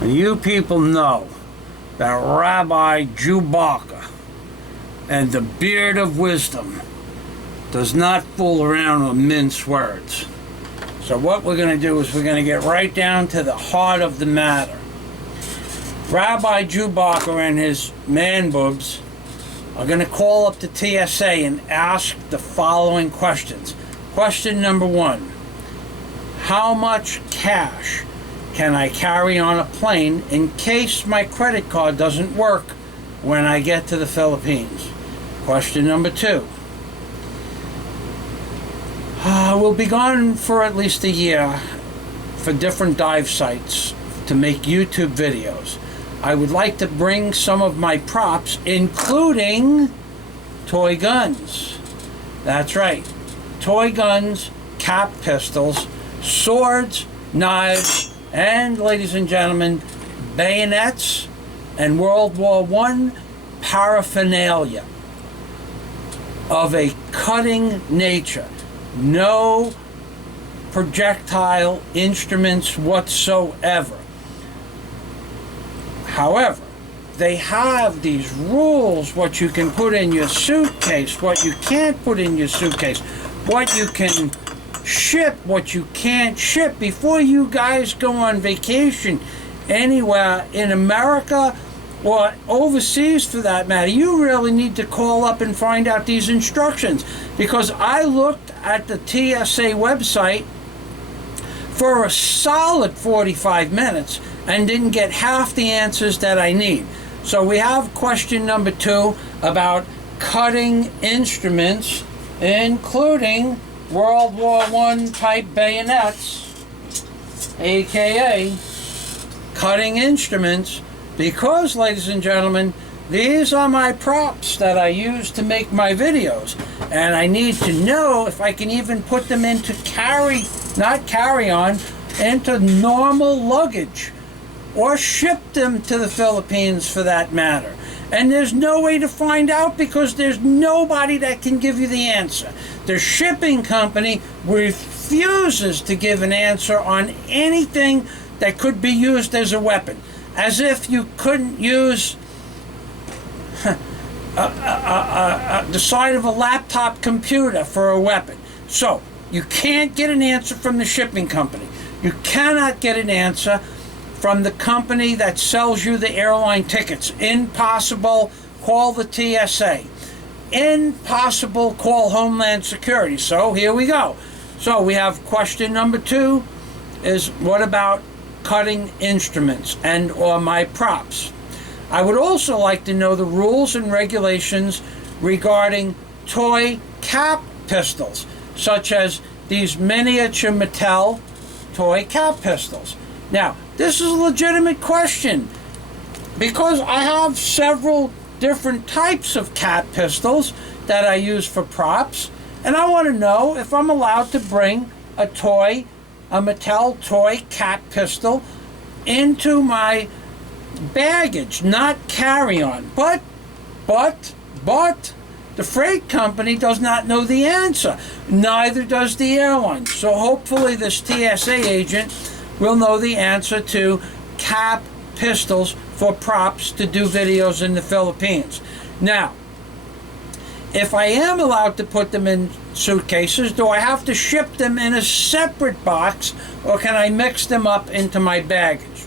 And you people know that Rabbi BARKER and the beard of wisdom does not fool around or mince words. So what we're going to do is we're going to get right down to the heart of the matter. Rabbi BARKER and his man boobs are going to call up the TSA and ask the following questions. Question number 1. How much cash can I carry on a plane in case my credit card doesn't work when I get to the Philippines? Question number 2. We'll be gone for at least a year for different dive sites to make YouTube videos. I would like to bring some of my props, including toy guns. That's right. Toy guns, cap pistols, swords, knives, and, ladies and gentlemen, bayonets and World War I paraphernalia of a cutting nature. No projectile instruments whatsoever. However, they have these rules, what you can put in your suitcase, what you can't put in your suitcase, what you can ship, what you can't ship before you guys go on vacation anywhere in America or overseas for that matter. You really need to call up and find out these instructions, because I looked at the TSA website for a solid 45 minutes and didn't get half the answers that I need. So we have question number 2 about cutting instruments, including World War I type bayonets, aka cutting instruments, because, ladies and gentlemen, these are my props that I use to make my videos, and I need to know if I can even put them into into normal luggage, or ship them to the Philippines for that matter. And there's no way to find out because there's nobody that can give you the answer. The shipping company refuses to give an answer on anything that could be used as a weapon. As if you couldn't use the side of a laptop computer for a weapon. So, you can't get an answer from the shipping company. You cannot get an answer from the company that sells you the airline tickets. Impossible. Call the TSA. Impossible. Call Homeland Security. So here we go. So we have question number 2 is what about cutting instruments and or my props? I would also like to know the rules and regulations regarding toy cap pistols, such as these miniature Mattel toy cap pistols. Now, this is a legitimate question because I have several different types of cap pistols that I use for props, and I want to know if I'm allowed to bring a Mattel toy cap pistol into my baggage, not carry-on. But the freight company does not know the answer. Neither does the airline. So hopefully this TSA agent will know the answer to cap pistols for props to do videos in the Philippines. Now, if I am allowed to put them in suitcases, do I have to ship them in a separate box, or can I mix them up into my baggage?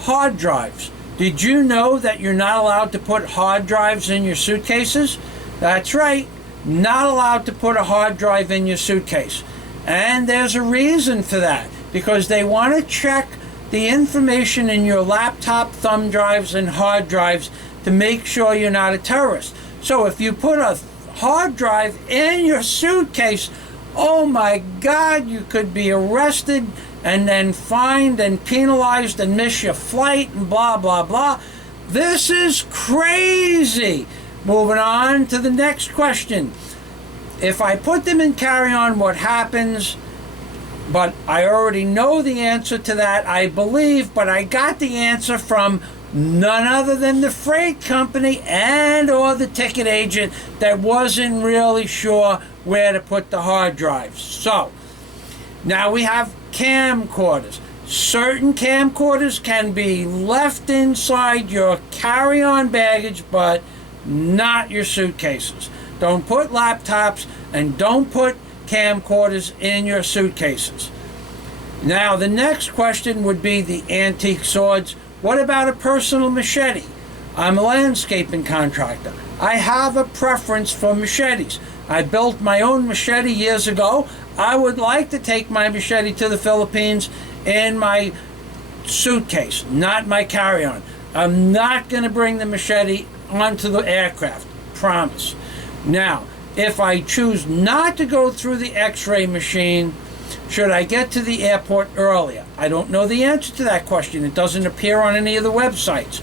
Hard drives. Did you know that you're not allowed to put hard drives in your suitcases? That's right, not allowed to put a hard drive in your suitcase. And there's a reason for that, because they want to check the information in your laptop, thumb drives, and hard drives to make sure you're not a terrorist. So if you put a hard drive in your suitcase, oh my God, you could be arrested and then fined and penalized and miss your flight and blah, blah, blah. This is crazy. Moving on to the next question. If I put them in carry-on, what happens? But I already know the answer to that, I believe, but I got the answer from none other than the freight company and or the ticket agent that wasn't really sure where to put the hard drives. So, now we have camcorders. certain camcorders can be left inside your carry-on baggage, but not your suitcases. Don't put laptops and don't put camcorders in your suitcases. Now, the next question would be the antique swords. What about a personal machete? I'm a landscaping contractor. I have a preference for machetes. I built my own machete years ago. I would like to take my machete to the Philippines in my suitcase, not my carry-on. I'm not going to bring the machete onto the aircraft, promise. Now, if I choose not to go through the x-ray machine, should I get to the airport earlier? I don't know the answer to that question. It doesn't appear on any of the websites.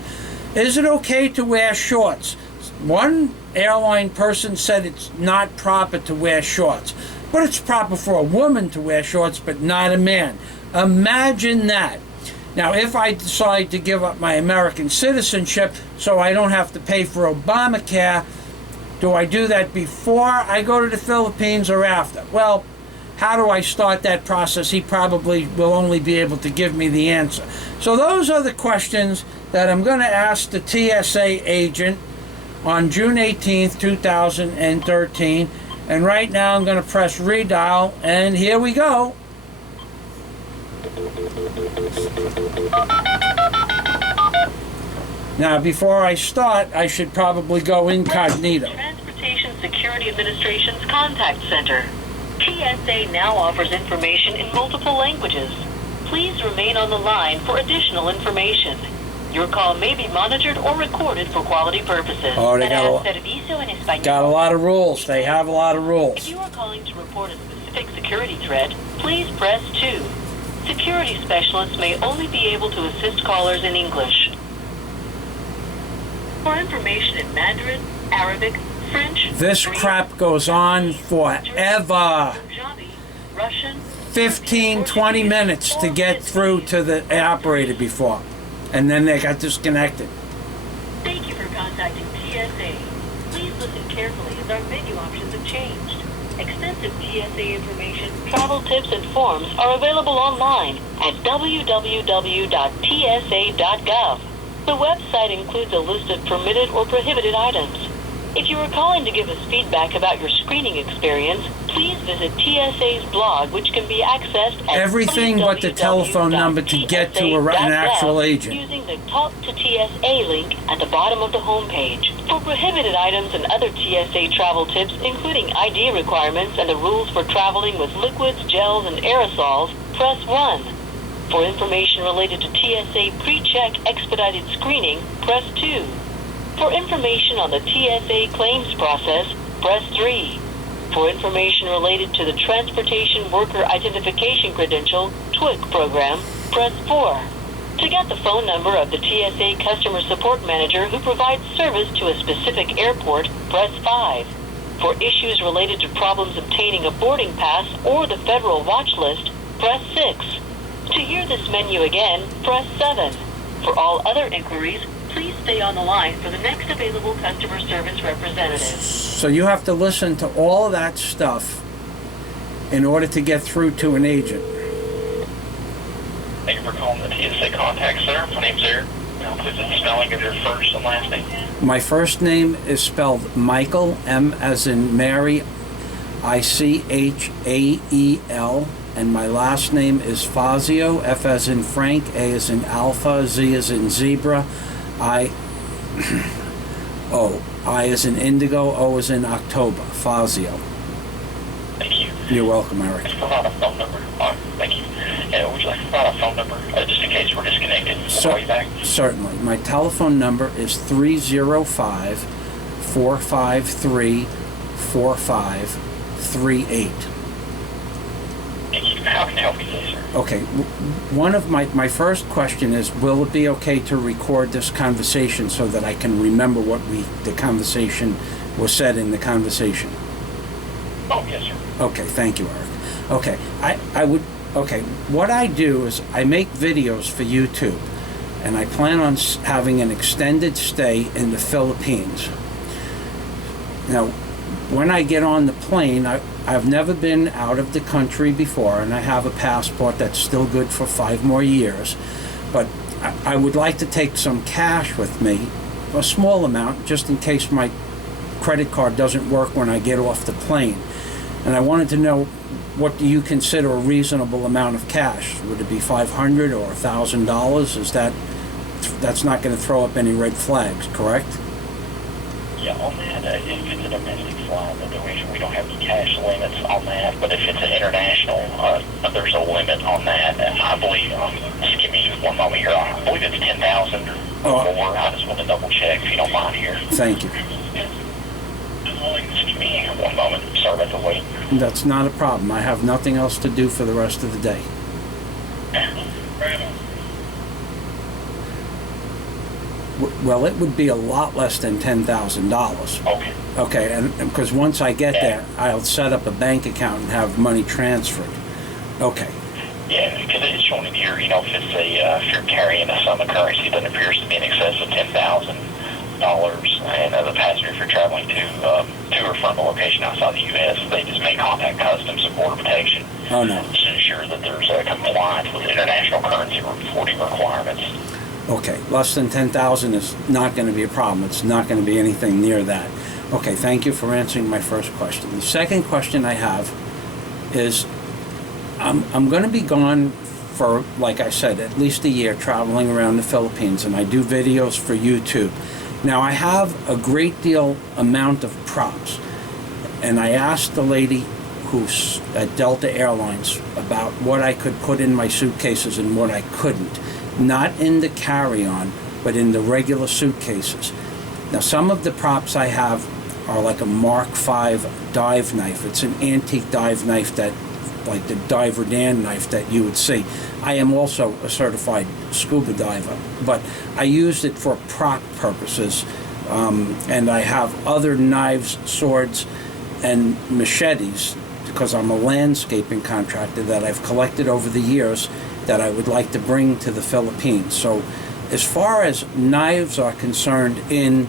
Is it okay to wear shorts? One airline person said it's not proper to wear shorts, but it's proper for a woman to wear shorts, but not a man. Imagine that. Now, if I decide to give up my American citizenship so I don't have to pay for Obamacare, do I do that before I go to the Philippines or after? Well, how do I start that process? He probably will only be able to give me the answer. So those are the questions that I'm going to ask the TSA agent on June 18th, 2013. And right now I'm going to press redial, and here we go. Now, before I start, I should probably go incognito. Transportation Security Administration's contact center. TSA now offers information in multiple languages. Please remain on the line for additional information. Your call may be monitored or recorded for quality purposes. Oh, they got a lot of rules. They have a lot of rules. If you are calling to report a specific security threat, please press 2. Security specialists may only be able to assist callers in English. For information in Mandarin, Arabic, French, this crap goes on forever. Punjabi, Russian, 15, 20 minutes to get through to the operator before. And then they got disconnected. Thank you for contacting TSA. Please listen carefully as our menu options have changed. Extensive TSA information, travel tips, and forms are available online at www.tsa.gov. The website includes a list of permitted or prohibited items. If you are calling to give us feedback about your screening experience, please visit TSA's blog, which can be accessed at everything but the telephone number to get to an actual agent using the Talk to TSA link at the bottom of the homepage. For prohibited items and other TSA travel tips, including ID requirements and the rules for traveling with liquids, gels, and aerosols, press 1. For information related to TSA pre-check expedited screening, press 2. For information on the TSA claims process, press 3. For information related to the Transportation Worker Identification Credential (TWIC) program, press 4. To get the phone number of the TSA Customer Support Manager who provides service to a specific airport, press 5. For issues related to problems obtaining a boarding pass or the federal watch list, press 6. To hear this menu again, press 7. For all other inquiries, please stay on the line for the next available customer service representative. So you have to listen to all of that stuff in order to get through to an agent. Thank you for calling the TSA Contact Center. My name's Eric. Now, please the spelling of your first and last name. My first name is spelled Michael, M as in Mary, Ichael, and my last name is Fazio, F as in Frank, A as in Alpha, Z as in Zebra, I as in Indigo, O as in October, Fazio. Thank you. You're welcome, Eric. Let's provide a phone number. Thank you. Would you like to provide a phone number just in case we're disconnected? We'll call you back. Certainly. My telephone number is 305-453-4538. Thank you. How can I help you today, sir? Okay, one of my first question is, will it be okay to record this conversation so that I can remember what the conversation was said in the conversation? Oh, yes, sir. Okay, thank you, Eric. Okay, what I do is I make videos for YouTube, and I plan on having an extended stay in the Philippines. Now, when I get on the plane, I've never been out of the country before, and I have a passport that's still good for 5 more years, but I would like to take some cash with me, a small amount, just in case my credit card doesn't work when I get off the plane. And I wanted to know, what do you consider a reasonable amount of cash? Would it be $500 or $1,000? That's not going to throw up any red flags, correct? Yeah, on that, if it's a domestic flight, we don't have any cash limits on that, but if it's an international, there's a limit on that. And I believe, just give me one moment here, I believe it's 10,000 or more. I just want to double check if you don't mind here. Thank you. Just give me one moment. Sorry about the wait. That's not a problem. I have nothing else to do for the rest of the day. Well, it would be a lot less than $10,000. Okay. Okay, and because once I get there, I'll set up a bank account and have money transferred. Okay. Yeah, because it's shown in here, if you're carrying a sum of currency that appears to be in excess of $10,000, and the passenger, if you're traveling to or from a location outside the U.S., they just may contact Customs and Border Protection to ensure that there's a compliance with international currency reporting requirements. Okay, less than 10,000 is not going to be a problem. It's not going to be anything near that. Okay, thank you for answering my first question. The second question I have is, I'm going to be gone for, like I said, at least a year traveling around the Philippines, and I do videos for YouTube. Now, I have a great deal amount of props, and I asked the lady who's at Delta Airlines about what I could put in my suitcases and what I couldn't. Not in the carry-on, but in the regular suitcases. Now, some of the props I have are like a Mark V dive knife. It's an antique dive knife, that, like the Diver Dan knife that you would see. I am also a certified scuba diver, but I used it for prop purposes, and I have other knives, swords, and machetes, because I'm a landscaping contractor, that I've collected over the years that I would like to bring to the Philippines. So as far as knives are concerned in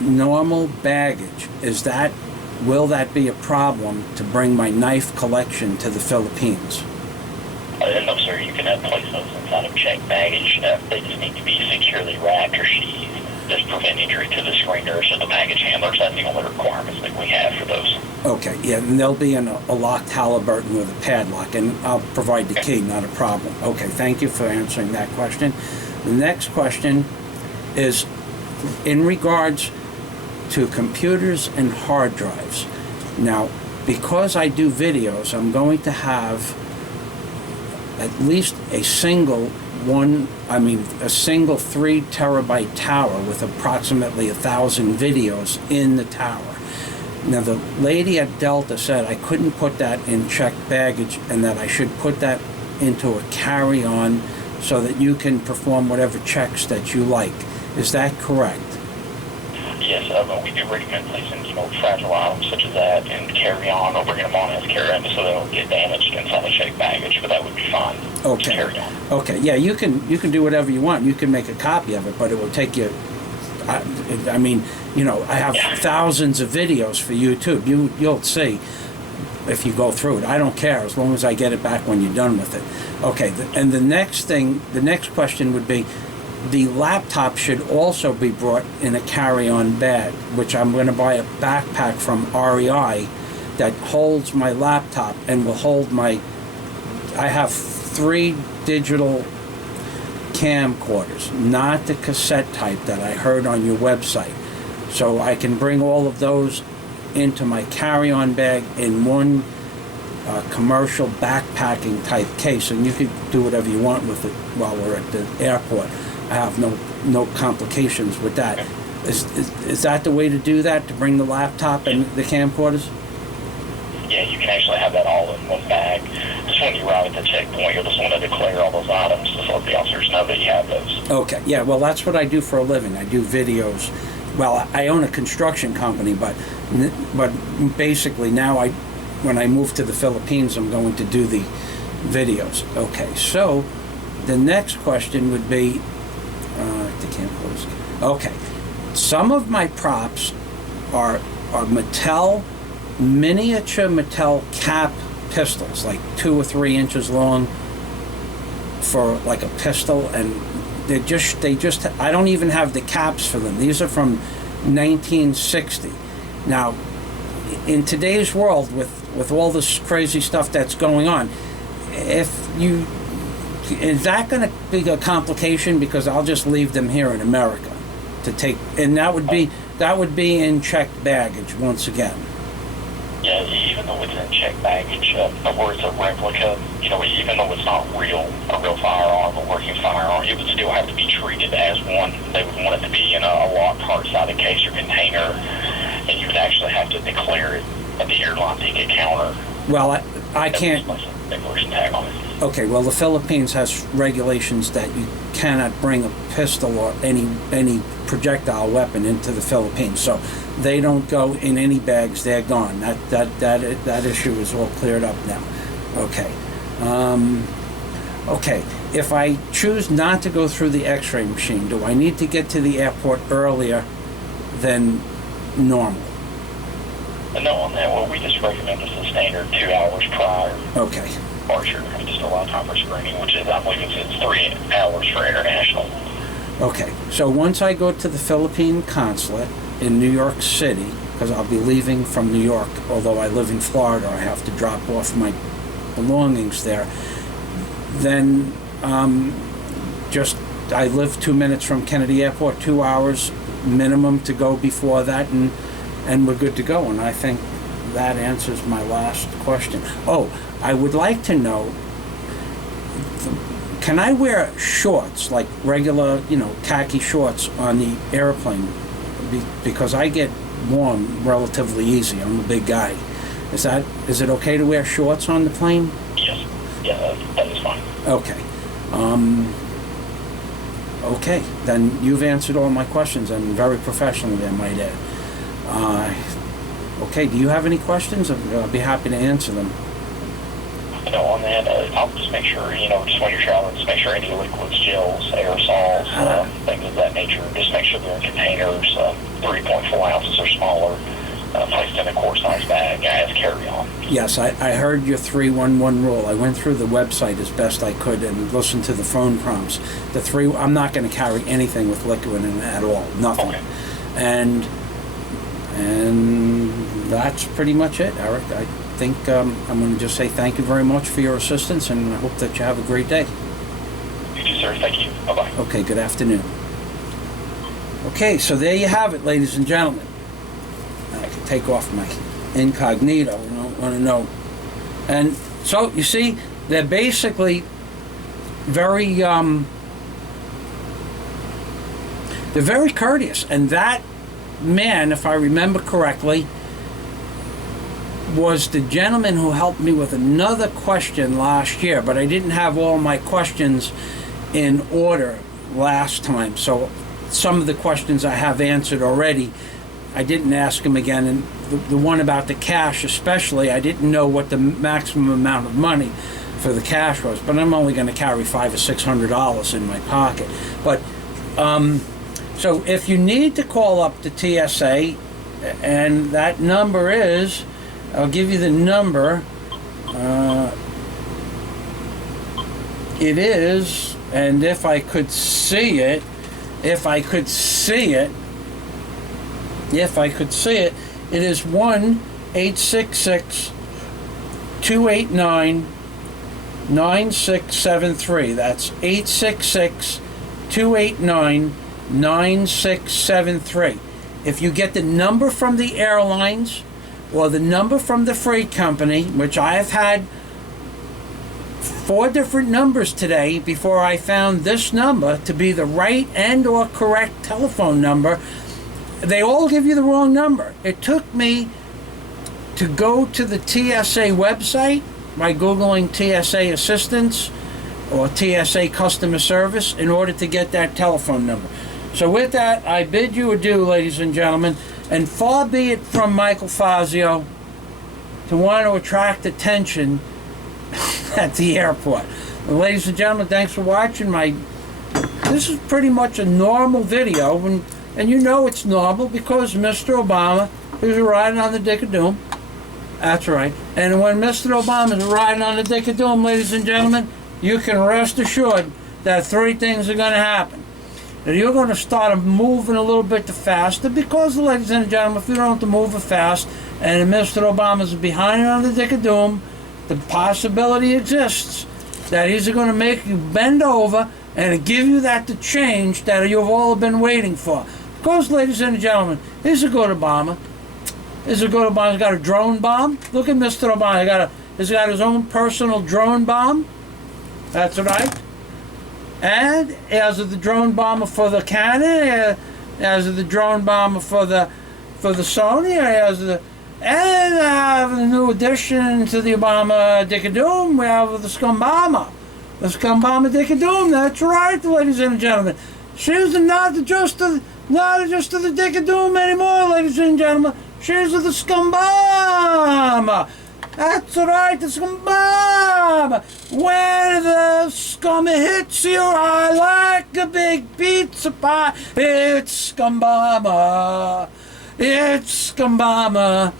normal baggage, will that be a problem to bring my knife collection to the Philippines? No, sir, you can place those inside of checked baggage. They just need to be securely wrapped or sheathed. Just prevent injury to the screeners and the baggage handlers. That's the only requirements that we have for those. Okay, yeah, and they'll be in a locked Halliburton with a padlock, and I'll provide the key, not a problem. Okay, thank you for answering that question. The next question is in regards to computers and hard drives. Now, because I do videos, I'm going to have at least a single 3 terabyte tower with approximately 1,000 videos in the tower. Now, the lady at Delta said I couldn't put that in checked baggage, and that I should put that into a carry-on so that you can perform whatever checks that you like. Is that correct? Yes, we do recommend placing, fragile items such as that and carry-on, or bringing them on as carry-on so they don't get damaged inside the checked baggage, but that would be fine. Okay. Carry on. Okay, yeah, you can do whatever you want. You can make a copy of it, but it will take you, I have thousands of videos for YouTube. You'll see if you go through it. I don't care, as long as I get it back when you're done with it. Okay, and the next question would be, the laptop should also be brought in a carry-on bag, which I'm going to buy a backpack from REI that holds my laptop and will hold I have 3 digital camcorders, not the cassette type that I heard on your website. So I can bring all of those into my carry-on bag in one commercial backpacking type case, and you can do whatever you want with it while we're at the airport. I have no complications with that. Is that the way to do that, to bring the laptop and the camcorders? Yeah, you can actually have that all in one bag. Just when you arrive at the checkpoint, you'll just want to declare all those items to let the officers know that you have those. Okay, yeah, well, that's what I do for a living. I do videos. Well, I own a construction company, but basically now when I move to the Philippines, I'm going to do the videos. Okay, so the next question would be, the camcorders. Okay, some of my props are are miniature Mattel cap pistols, like 2 or 3 inches long for like a pistol, and they just I don't even have the caps for them. These are from 1960. Now, in today's world, with all this crazy stuff that's going on, is that going to be a complication? Because I'll just leave them here in America to take, and that would be in checked baggage once again. Yeah, even though it's in checked baggage, or it's a replica, even though it's not a real firearm, a working firearm, it would still have to be treated as one. They would want it to be in a locked hard-sided case or container, and you would actually have to declare it at the airline ticket counter. Well, I can't. Declaration tag on it. Okay, well, the Philippines has regulations that you cannot bring a pistol or any projectile weapon into the Philippines, so they don't go in any bags. They're gone. That issue is all cleared up now. Okay. Okay. If I choose not to go through the X-ray machine, do I need to get to the airport earlier than normal? No, on that one, we just recommend just a standard 2 hours prior. Okay. Departure, just allow time for screening, which is, I believe it's 3 hours for international. Okay, so once I go to the Philippine consulate in New York City, because I'll be leaving from New York, although I live in Florida, I have to drop off my belongings there, then I live 2 minutes from Kennedy Airport, 2 hours minimum to go before that, and we're good to go. And I think that answers my last question. Oh, I would like to know, can I wear shorts, like regular, khaki shorts on the airplane? Because I get warm relatively easy. I'm a big guy. Is it okay to wear shorts on the plane? Yes. Yeah, that is fine. Okay. Okay, then you've answered all my questions, and very professionally, I might add. Okay, do you have any questions? I'll be happy to answer them. On that, I'll just make sure, just when you're traveling, just make sure any liquids, gels, aerosols, things of that nature, just make sure they're in containers, 3.4 ounces or smaller, placed in a quart-size bag as carry-on. Yes, I heard your 3-1-1 rule. I went through the website as best I could and listened to the phone prompts. I'm not going to carry anything with liquid in it at all, nothing. Okay. And that's pretty much it, Eric. I think I'm going to just say thank you very much for your assistance, and I hope that you have a great day. You too, sir. Thank you. Bye-bye. Okay, good afternoon. Okay, so there you have it, ladies and gentlemen. I can take off my incognito. I don't want to know. And so, you see, they're basically very, they're very courteous. And that man, if I remember correctly, was the gentleman who helped me with another question last year, but I didn't have all my questions in order last time, so some of the questions I have answered already. I didn't ask him again, and the one about the cash especially, I didn't know what the maximum amount of money for the cash was, but I'm only going to carry $500 or $600 in my pocket. But so if you need to call up the TSA, and that number is, I'll give you the number. It is, and if I could see it, it is 1-866-289-9673. That's 866-289-9673. If you get the number from the airlines or the number from the freight company, which I have had 4 different numbers today before I found this number to be the right and or correct telephone number, they all give you the wrong number. It took me to go to the TSA website by Googling TSA assistance or TSA customer service in order to get that telephone number. So with that, I bid you adieu, ladies and gentlemen, and far be it from Michael Fazio to want to attract attention at the airport. Well, ladies and gentlemen, thanks for watching. This is pretty much a normal video, and you know it's normal because Mr. Obama He was riding on the dick of doom. That's right. And when Mr. Obama is riding on the dick of doom, ladies and gentlemen, you can rest assured that three things are going to happen. That you're going to start moving a little bit faster because, ladies and gentlemen, if you don't have to move it fast and Mr. Obama's behind on the dick of doom, the possibility exists that he's going to make you bend over and give you the change that you've all been waiting for. Because, ladies and gentlemen, he's a good Obama. He's a good Obama. He's got a drone bomb. Look at Mr. Obama. He's got his own personal drone bomb. That's right. And he has the drone bomber for the Canon. He has the drone bomber for the Sony. He has and a new addition to the Obama Dick of Doom. We have the Scum Bomber. The Scum Bomber Dick of Doom. That's right, ladies and gentlemen. She's not just the Dick of Doom anymore, ladies and gentlemen. She's the Scum Bomber. That's right, the Scum Bomber. When the scum hits you high like a big pizza pie, it's Scum Bomber. It's Scum Bomber.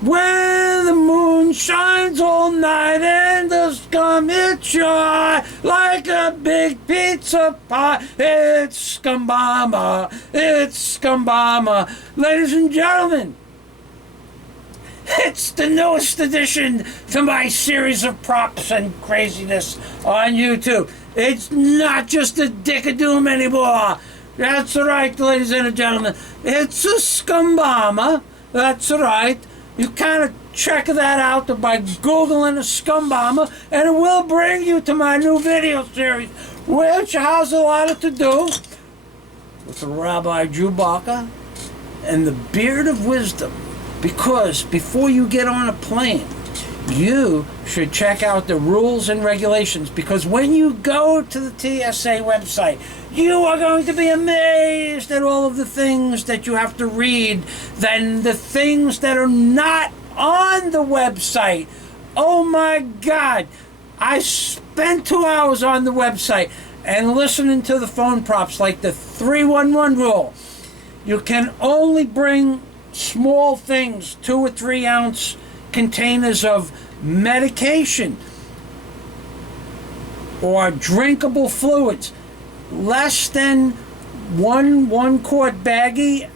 When the moon shines all night and the scum hits your eye like a big pizza pie, it's Scum Bomber. It's Scum Bomber. Ladies and gentlemen, it's the newest addition to my series of props and craziness on YouTube. It's not just a Dick of Doom anymore. That's right, ladies and gentlemen. It's a Scum Bomber. That's right. You kind of check that out by Googling a Scum Bomber, and it will bring you to my new video series, which has a lot to do with the Rabbi Jew Barker and the Beard of Wisdom. Because before you get on a plane, you should check out the rules and regulations. Because when you go to the TSA website, you are going to be amazed at all of the things that you have to read, than the things that are not on the website. Oh my God! I spent 2 hours on the website and listening to the phone props, like the 311 rule. You can only bring small things, 2 or 3 ounce containers of medication or drinkable fluids. Less than one quart baggie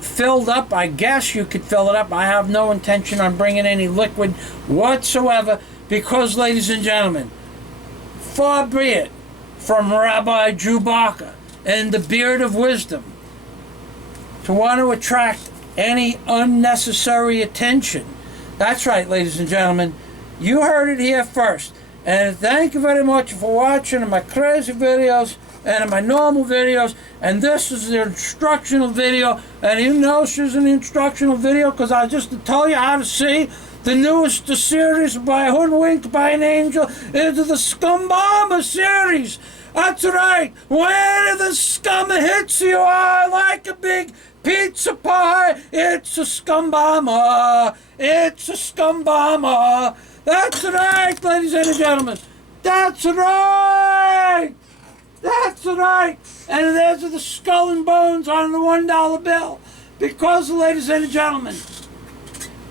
filled up. I guess you could fill it up. I have no intention on bringing any liquid whatsoever because, ladies and gentlemen, far be it from Rabbi Jew Barker and the Beard of Wisdom to want to attract any unnecessary attention. That's right, ladies and gentlemen. You heard it here first. And thank you very much for watching my crazy videos and my normal videos. And this is the instructional video. And you know she's an instructional video because I just to tell you how to see the newest series by Hoodwinked by an Angel into the Scum Bomber series. That's right. When the scum hits you like a big pizza pie, it's a Scum Bomber. It's a Scum Bomber. That's right, ladies and gentlemen. That's right. That's right. And there's the skull and bones on the $1 bill. Because, ladies and gentlemen,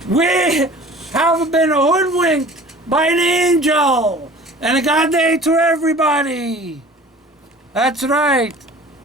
we have been hoodwinked by an angel. And a God day to everybody. That's right.